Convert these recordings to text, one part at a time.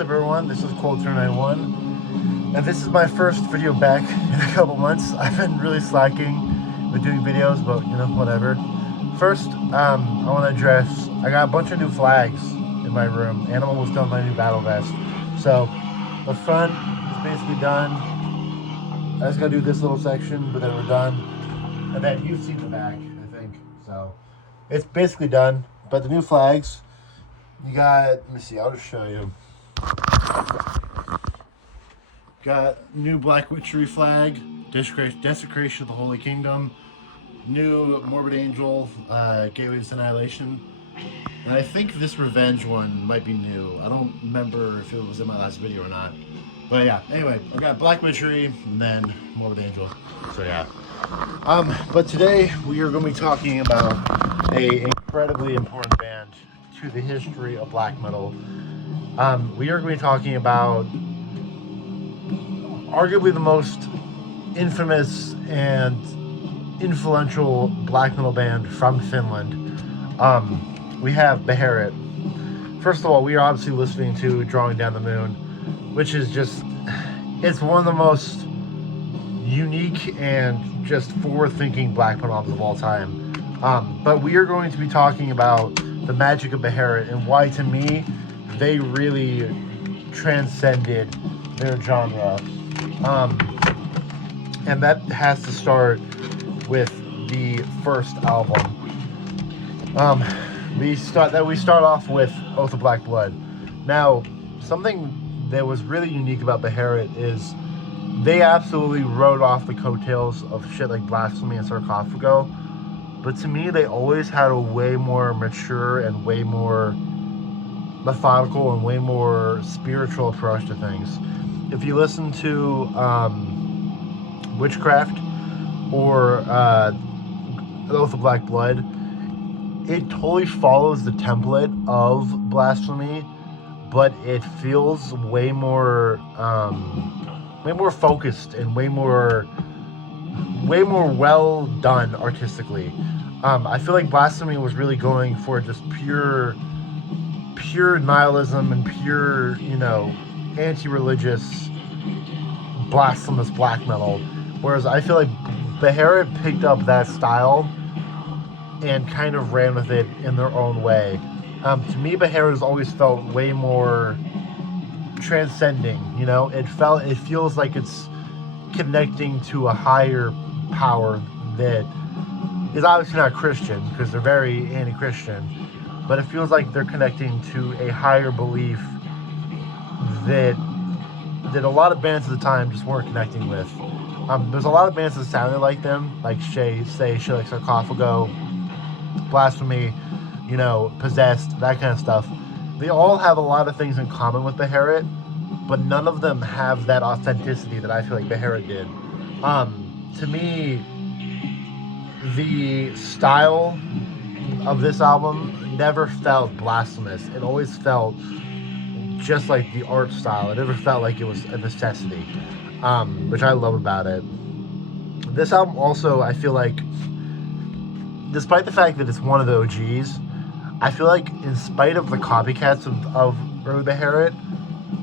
What's up, everyone? This is Cold291, and this is my first video back in a couple months. I've been really slacking with doing videos, but you know, whatever. First, I want to address, I got a bunch of new flags in my room, and I'm almost done my new battle vest. So, the front is basically done. I just gotta do this little section, but then we're done. And then you've seen the back, I think. So, it's basically done. But the new flags, you got, let me see, I'll just show you. Got new Black Witchery flag, Desecration of the Holy Kingdom, new Morbid Angel, Gateway to Annihilation, and I think this Revenge one might be new. I don't remember if it was in my last video or not. But yeah, anyway, I got Black Witchery and then Morbid Angel. So yeah. But today we are going to be talking about a incredibly important band to the history of black metal. We are going to be talking about arguably the most infamous and influential black metal band from Finland. We have Beherit. First of all, we are obviously listening to Drawing Down the Moon, which is just, it's one of the most unique and just forward-thinking black metal albums of all time. But we are going to be talking about the magic of Beherit and why, to me, they really transcended their genre. And that has to start with the first album. We start off with Oath of Black Blood. Now, something that was really unique about Beherit is they absolutely rode off the coattails of shit like Blasphemy and Sarcophago, but to me, they always had a way more mature and way more methodical and way more spiritual approach to things. If you listen to Witchcraft or Oath of Black Blood, it totally follows the template of Blasphemy, but it feels way more focused and way more well done artistically. I feel like Blasphemy was really going for just pure nihilism and pure, anti-religious, blasphemous black metal, whereas I feel like Beherit picked up that style and kind of ran with it in their own way. To me, Beherit has always felt way more transcending. It feels like it's connecting to a higher power that is obviously not Christian, because they're very anti-Christian, but it feels like they're connecting to a higher belief that a lot of bands at the time just weren't connecting with. There's a lot of bands that sounded like them, like shit like Sarcophago, Blasphemy, Possessed, that kind of stuff. They all have a lot of things in common with Beherit, but none of them have that authenticity that I feel like Beherit did. To me, the style of this album never felt blasphemous. It always felt just like the art style. It never felt like it was a necessity, which I love about it. This album also, I feel like, despite the fact that it's one of the OGs, I feel like in spite of the copycats of early Beherit,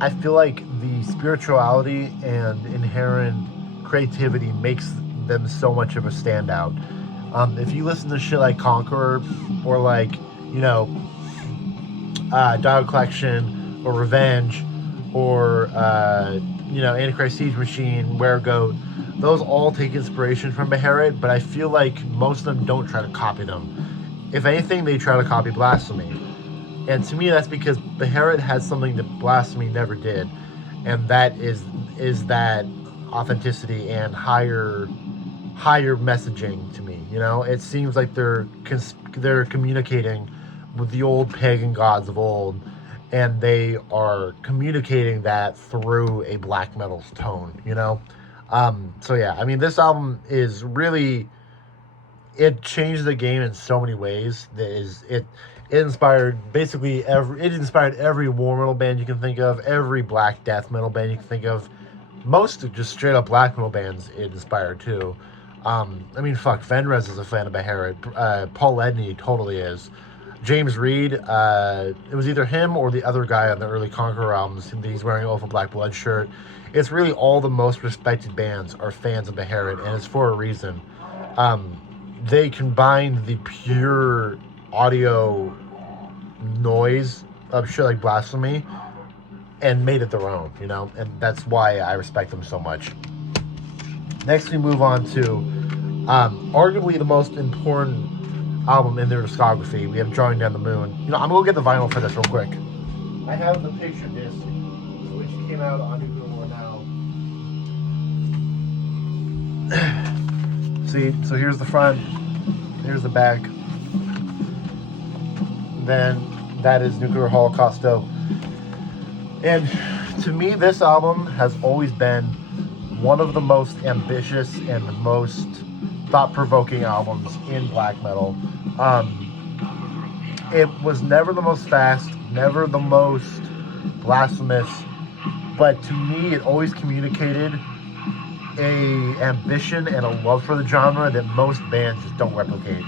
I feel like the spirituality and inherent creativity makes them so much of a standout. If you listen to shit like Conqueror or like, Dial Collection or Revenge or, Antichrist Siege Machine, Weregoat, those all take inspiration from Beherit, but I feel like most of them don't try to copy them. If anything, they try to copy Blasphemy. And to me, that's because Beherit has something that Blasphemy never did, and that is that authenticity and higher messaging to me. It seems like they're communicating with the old pagan gods of old, and they are communicating that through a black metal tone. So yeah, I mean, this album is really, it changed the game in so many ways. It inspired every war metal band you can think of, every black death metal band you can think of. Most just straight up black metal bands it inspired too. Venrez is a fan of Beherit. Paul Edney totally is. James Reed. It was either him or the other guy on the early Conqueror albums. He's wearing an Awful Black Blood shirt. It's really all the most respected bands are fans of Beherit, and it's for a reason. They combined the pure audio noise of shit like Blasphemy and made it their own, you know? And that's why I respect them so much. Next, we move on to arguably the most important album in their discography. We have Drawing Down the Moon. You know, I'm going to go get the vinyl for this real quick. I have the picture disc, which came out on Nuclear War Now. See, so here's the front, here's the back. Then that is Nuclear Holocausto. And to me, this album has always been one of the most ambitious and the most thought-provoking albums in black metal. It was never the most fast, never the most blasphemous, but to me, it always communicated a ambition and a love for the genre that most bands just don't replicate.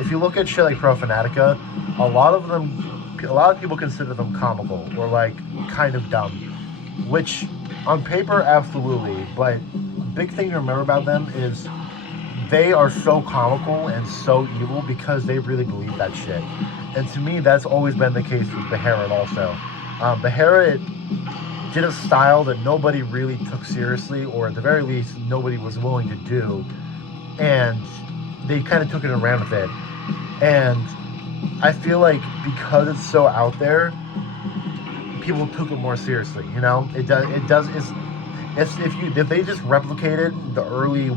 If you look at shit like Profanatica, a lot of people consider them comical or like kind of dumb, which on paper, absolutely, but a big thing to remember about them is they are so comical and so evil because they really believe that shit. And to me, that's always been the case with Beherit also. Beherit did a style that nobody really took seriously, or at the very least, nobody was willing to do. And they kind of took it and ran with it. And I feel like because it's so out there, people took it more seriously, you know? If they just replicated the early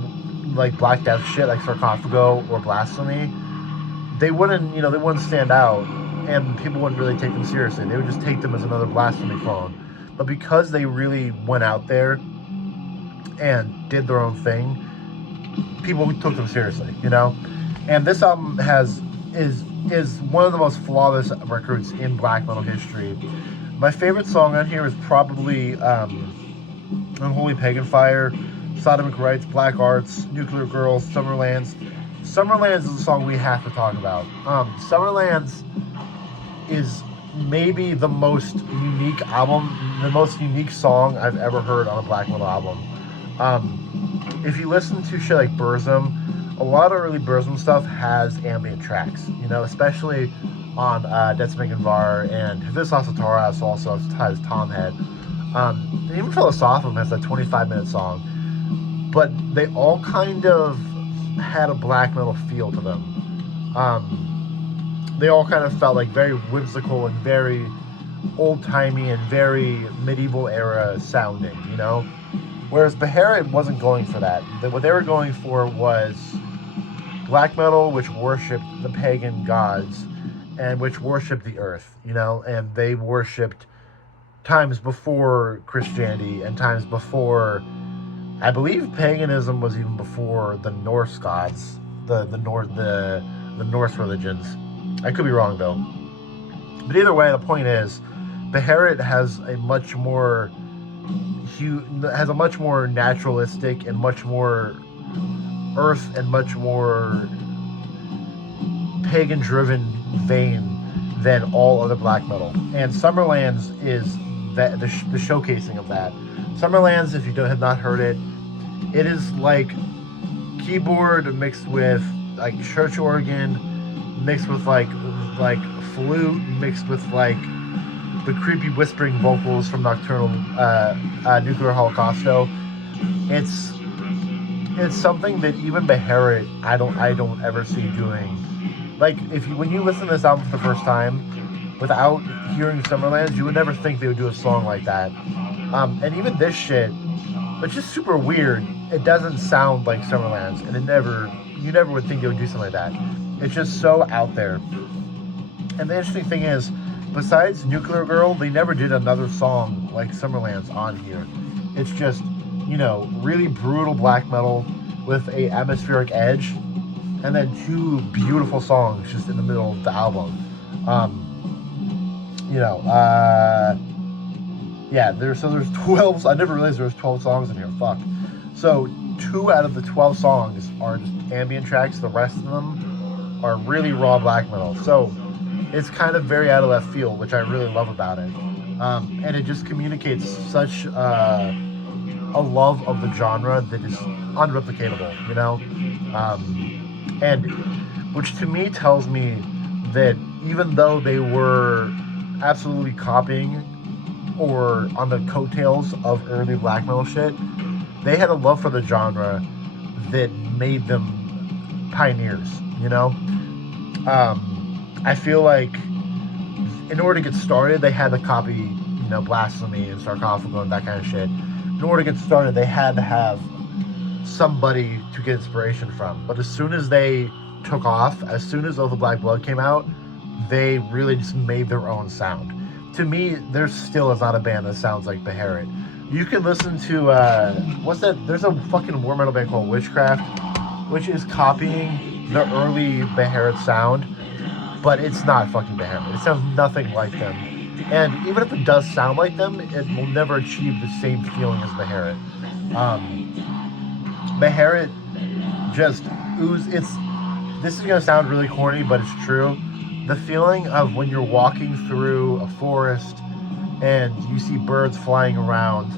like Black Death shit like Sarcophago or Blasphemy, they wouldn't stand out and people wouldn't really take them seriously. They would just take them as another Blasphemy clone. But because they really went out there and did their own thing, people took them seriously, you know? And this album is one of the most flawless records in black metal history. My favorite song on here is probably Unholy Pagan Fire, Sodomic Rites, Black Arts, Nuclear Girls, Summerlands. Summerlands is a song we have to talk about. Summerlands is maybe the most unique album, the most unique song I've ever heard on a black metal album. If you listen to shit like Burzum, a lot of early Burzum stuff has ambient tracks, you know, especially on Detzming Var, and Hvisas Taras also has Tom Head. Even Philosophum has a 25-minute song, but they all kind of had a black metal feel to them. They all kind of felt like very whimsical and very old-timey and very medieval era sounding, you know? Whereas Beherit wasn't going for that. What they were going for was black metal which worshipped the pagan gods and which worshipped the earth, you know? And they worshipped times before Christianity and times before, I believe paganism was even before the Norse gods, the Norse religions. I could be wrong though. But either way, the point is, Beherit has a much more naturalistic and much more earth and much more pagan-driven vein than all other black metal. And Summerlands is the showcasing of that. Summerlands, if you have not heard it, it is like keyboard mixed with like church organ, mixed with like flute, mixed with like the creepy whispering vocals from Nocturnal Nuclear Holocausto. It's something that even Beherit I don't ever see doing. Like when you listen to this album for the first time without hearing Summerlands, you would never think they would do a song like that. And even this shit, it's just super weird. It doesn't sound like Summerlands, and you never would think they would do something like that. It's just so out there. And the interesting thing is, besides Nuclear Girl, they never did another song like Summerlands on here. It's just, you know, really brutal black metal with a atmospheric edge, and then two beautiful songs just in the middle of the album. There's 12. I never realized there was 12 songs in here. Fuck. So 2 out of the 12 songs are just ambient tracks. The rest of them are really raw black metal. So it's kind of very out of left field, which I really love about it. And it just communicates such a love of the genre that is unreplicatable, you know? And which to me tells me that even though they were absolutely copying or on the coattails of early black metal shit, they had a love for the genre that made them pioneers, you know? I feel like in order to get started, they had to copy, you know, Blasphemy and Sarcophago and that kind of shit. In order to get started, they had to have somebody to get inspiration from. But as soon as they took off, as soon as Oath of Black Blood came out, they really just made their own sound. To me, there still is not a band that sounds like Beherit. You can listen to, what's that? There's a fucking war metal band called Witchcraft, which is copying the early Beherit sound, but it's not fucking Beherit. It sounds nothing like them. And even if it does sound like them, it will never achieve the same feeling as Beherit. Beherit just this is going to sound really corny, but it's true. The feeling of when you're walking through a forest and you see birds flying around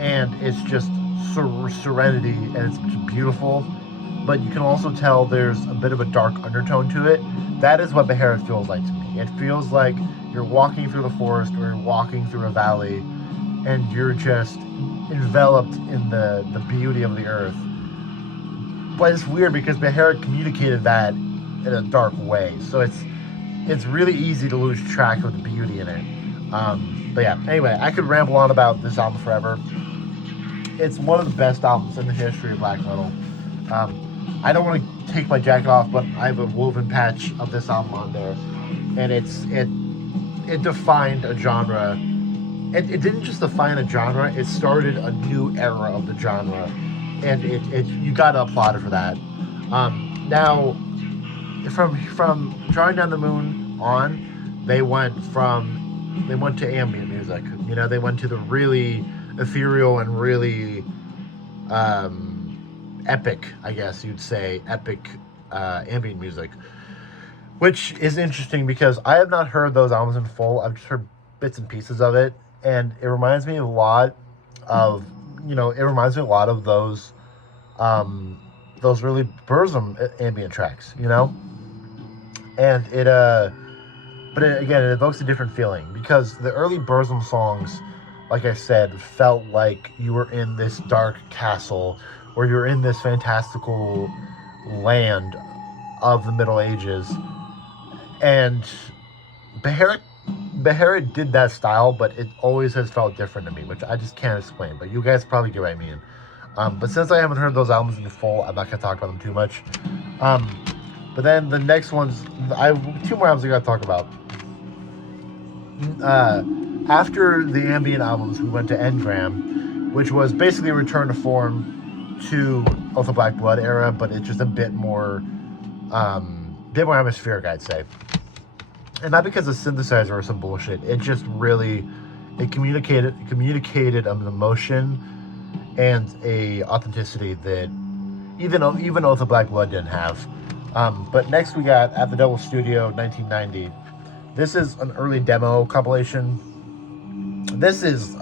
and it's just serenity and it's beautiful, but you can also tell there's a bit of a dark undertone to it. That is what Beherit feels like to me. It feels like you're walking through the forest or you're walking through a valley and you're just enveloped in the beauty of the earth. But it's weird because Beherit communicated that in a dark way. So it's really easy to lose track of the beauty in it. But yeah, anyway, I could ramble on about this album forever. It's one of the best albums in the history of black metal. I don't want to take my jacket off, but I have a woven patch of this album on there. And it defined a genre. It didn't just define a genre, it started a new era of the genre. And you gotta applaud it for that. Now, from Drawing Down the Moon on, they went to ambient music. You know, they went to the really ethereal and really epic, I guess you'd say, epic ambient music. Which is interesting because I have not heard those albums in full. I've just heard bits and pieces of it. And it reminds me a lot of, those really Burzum ambient tracks, you know? And it evokes a different feeling because the early Burzum songs, like I said, felt like you were in this dark castle or you're in this fantastical land of the Middle Ages. And Beherit did that style, but it always has felt different to me, which I just can't explain, but you guys probably get what I mean. But since I haven't heard those albums in full, I'm not going to talk about them too much. But then the next ones, I have two more albums I got to talk about. After the ambient albums, we went to Engram, which was basically a return to form to Oath of Black Blood era, but it's just a bit more atmospheric, I'd say. And not because of synthesizer or some bullshit. It just really, it communicated an emotion and a authenticity that even Oath of Black Blood didn't have. But next we got At the Devil Studio 1990. This is an early demo compilation. This is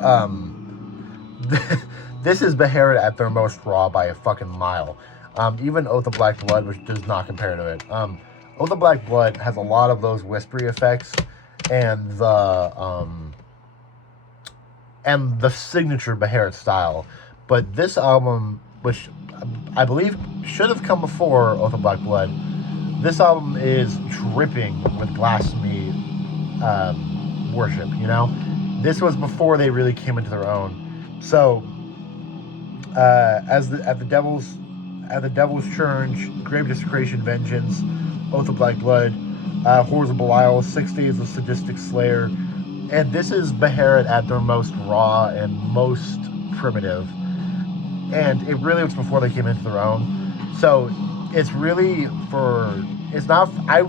this is Beherit at their most raw by a fucking mile. Even Oath of Black Blood, which does not compare to it. Oath of Black Blood has a lot of those whispery effects and the signature Beherit style. But this album, which I believe should have come before Oath of Black Blood, this album is dripping with blasphemy worship, you know? This was before they really came into their own. So, at the Devil's Church, Grave Desecration, Vengeance, Oath of Black Blood, Horrors of Belial, 6 Days of Sadistic Slayer, and this is Beherit at their most raw and most primitive. And it really was before they came into their own. So it's really I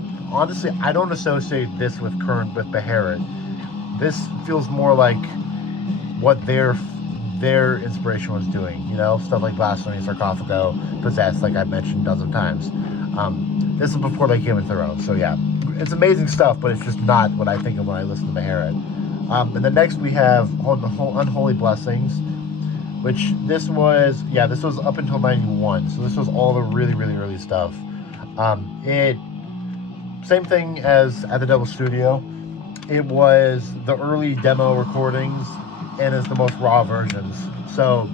don't associate this with Beherit. This feels more like what their inspiration was doing, you know, stuff like Blasphemy, Sarcophago, Possessed, like I've mentioned dozens of times. This is before they came into their own. So yeah, it's amazing stuff, but it's just not what I think of when I listen to Beherit. And then next we have Unholy Blessings, which this was up until 91. So this was all the really, really early stuff. It Same thing as at the Devil Studio. It was the early demo recordings, and it's the most raw versions. So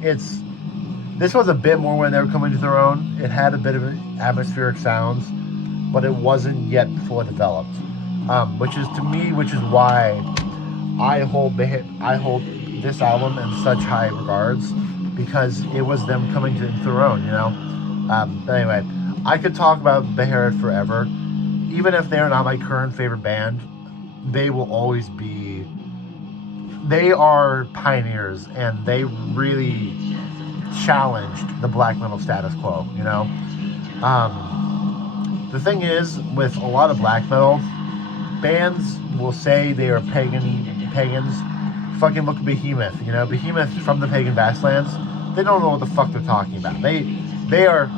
this was a bit more when they were coming to their own. It had a bit of atmospheric sounds, but it wasn't yet fully developed. Which is why I hold this album in such high regards, because it was them coming to their own, you know. But anyway, I could talk about Beherit forever. Even if they're not my current favorite band, they will always be. They are pioneers, and they really challenged the black metal status quo, you know. The thing is, with a lot of black metal, bands will say they are pagans. Fucking look at Behemoth, you know. Behemoth from the Pagan Vastlands. They don't know what the fuck they're talking about. They are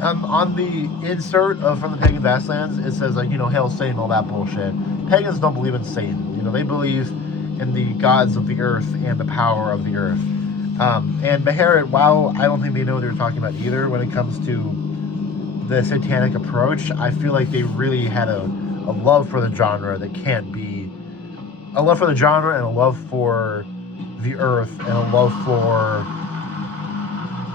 on the insert of From the Pagan Vastlands. It says, like, you know, Hail Satan, all that bullshit. Pagans don't believe in Satan. You know, they believe in the gods of the earth and the power of the earth. And Beherit, while I don't think they know what they're talking about either when it comes to the satanic approach, I feel like they really had a love for the genre that can't be... A love for the genre and a love for the earth and a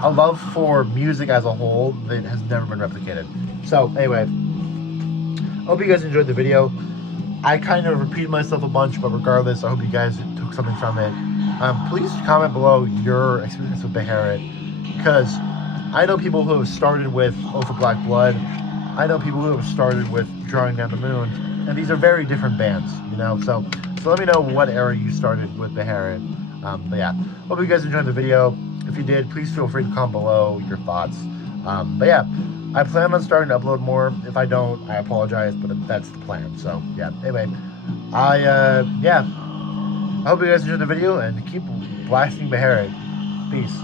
love for music as a whole that has never been replicated. So, anyway, I hope you guys enjoyed the video. I kind of repeated myself a bunch, but regardless, I hope you guys took something from it. Please comment below your experience with Beherit, because I know people who have started with Oath of Black Blood. I know people who have started with Drawing Down the Moon, and these are very different bands, you know. So let me know what era you started with Beherit. But yeah, hope you guys enjoyed the video. If you did, please feel free to comment below your thoughts. But yeah, I plan on starting to upload more. If I don't, I apologize, but that's the plan. So yeah, anyway, I hope you guys enjoyed the video, and keep blasting Beherit. Peace.